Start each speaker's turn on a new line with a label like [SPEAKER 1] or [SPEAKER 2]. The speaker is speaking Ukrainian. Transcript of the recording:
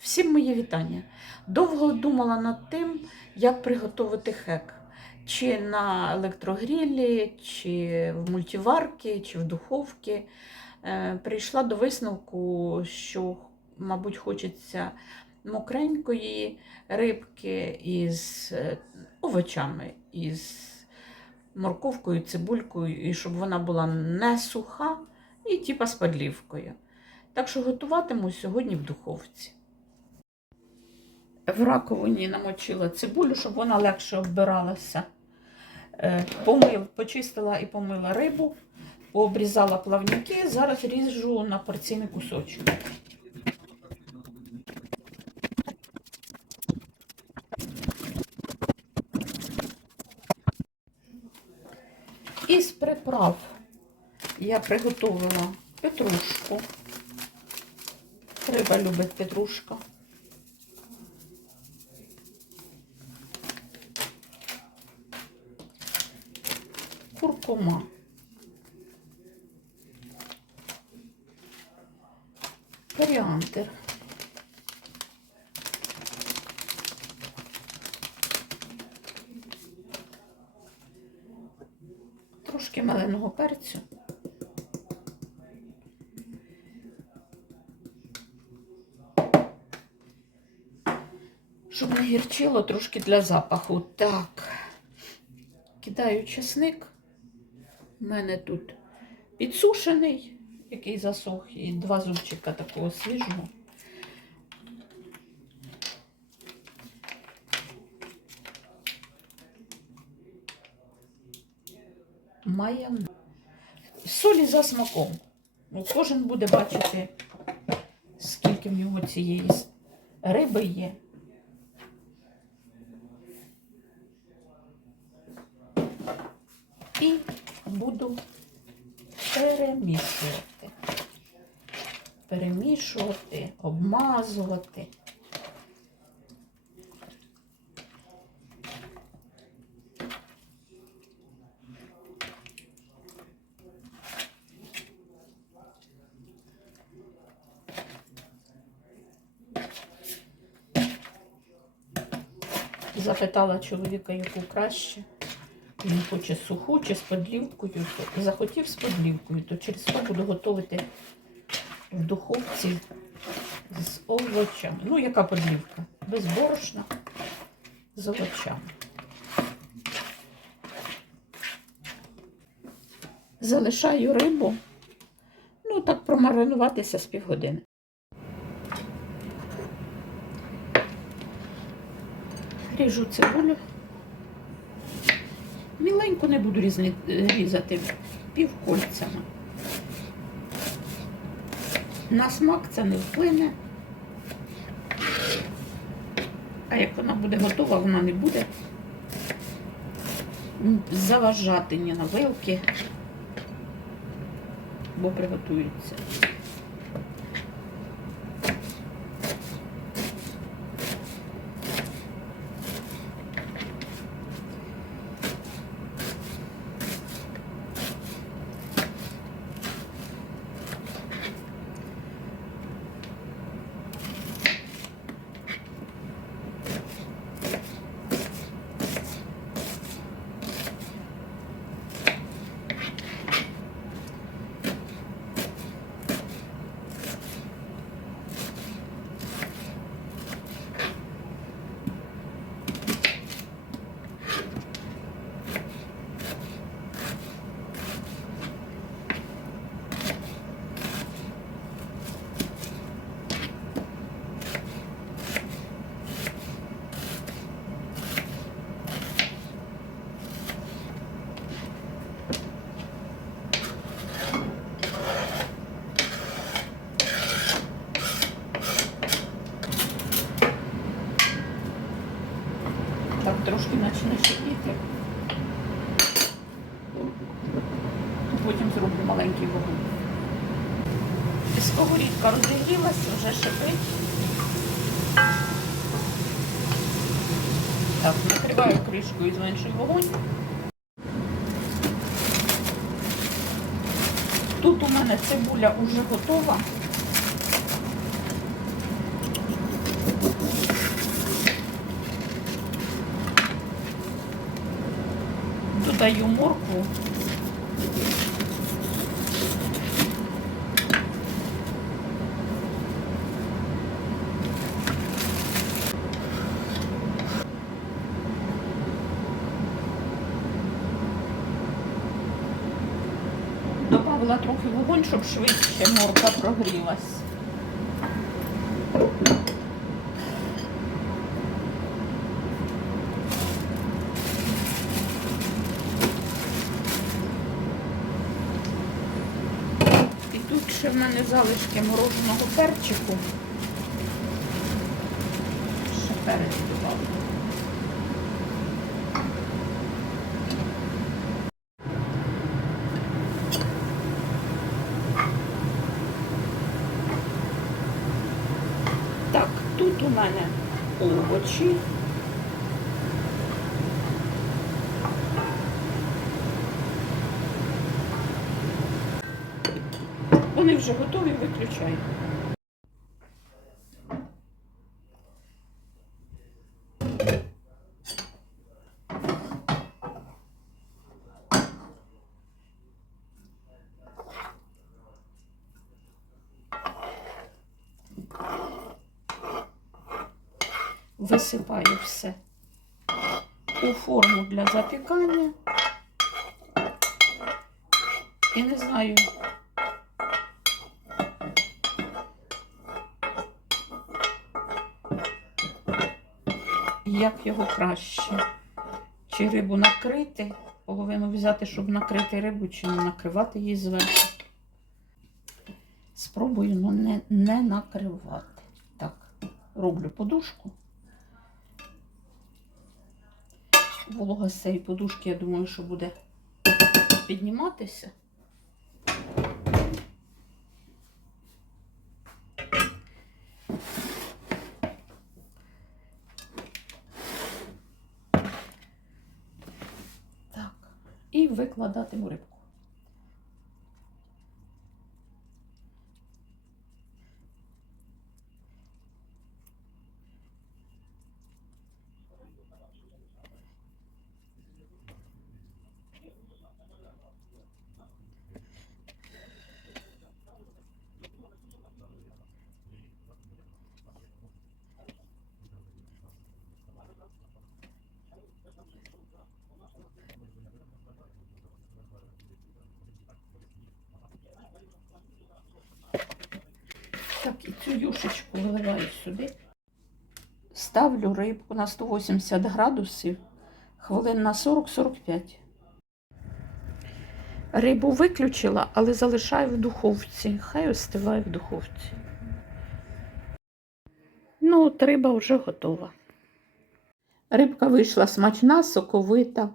[SPEAKER 1] Всім мої вітання. Довго думала над тим, як приготувати хек. Чи на електрогрілі, чи в мультиварці, чи в духовці. Е, Прийшла до висновку, що, мабуть, хочеться мокренької рибки із е, овочами, із морковкою, цибулькою, і щоб вона була не суха і типа з подлівкою. Так що готуватиму сьогодні в духовці. В раковині намочила цибулю, щоб вона легше оббиралася. Е, Помив, почистила і помила рибу, пообрізала плавники. Зараз ріжу на порційний кусочок. Із приправ я приготувала петрушку. Риба любить петрушка. Куркума. Коріандр. Трошки маленого перцю. Щоб не гірчило трошки для запаху. Так. Кидаю чесник. У мене тут підсушений, який засох, і два зубчика такого свіжого. Майонез. Солі за смаком. Ну, Кожен буде бачити, скільки в нього цієї риби є. І буду перемішувати. Перемішувати, обмазувати. Запитала чоловіка, яку краще. Він хоче суху чи з подлівкою. Захотів з подлівкою, то через то буду готувати в духовці з овочами. Ну, яка подлівка? Без борошна, з овочами. Залишаю рибу. Ну, так промаринуватися з півгодини. Ріжу цибулю. Міленько не буду різати півкольцями. На смак це не вплине. А як вона буде готова, вона не буде заважати ні на вилки, бо приготується. Сковорідка розігрілася, вже шипить. Так, накриваю кришкою і зменшую вогонь. Тут у мене цибуля вже готова. Додаю моркву. Добавила трохи вогонь, щоб швидше морква прогрілась. І тут ще в мене залишки мороженого перчику. Ще перець добавлю. Так, тут у мене овочі. Вони вже готові, виключаю. Висипаю все у форму для запікання. І не знаю, як його краще. Чи рибу накрити, половину взяти, щоб накрити рибу, чи не накривати її зверху. Спробую ну, не, не накривати. Так, роблю подушку. Волога з цієї подушки, я думаю, що буде підніматися. Так, і викладатиму рибку. Так, і цю юшечку виливаю сюди. Ставлю рибку на 180 градусів хвилин на 40-45. Рибу виключила, але залишаю в духовці. Хай остиває в духовці. Ну, от риба вже готова. Рибка вийшла смачна, соковита.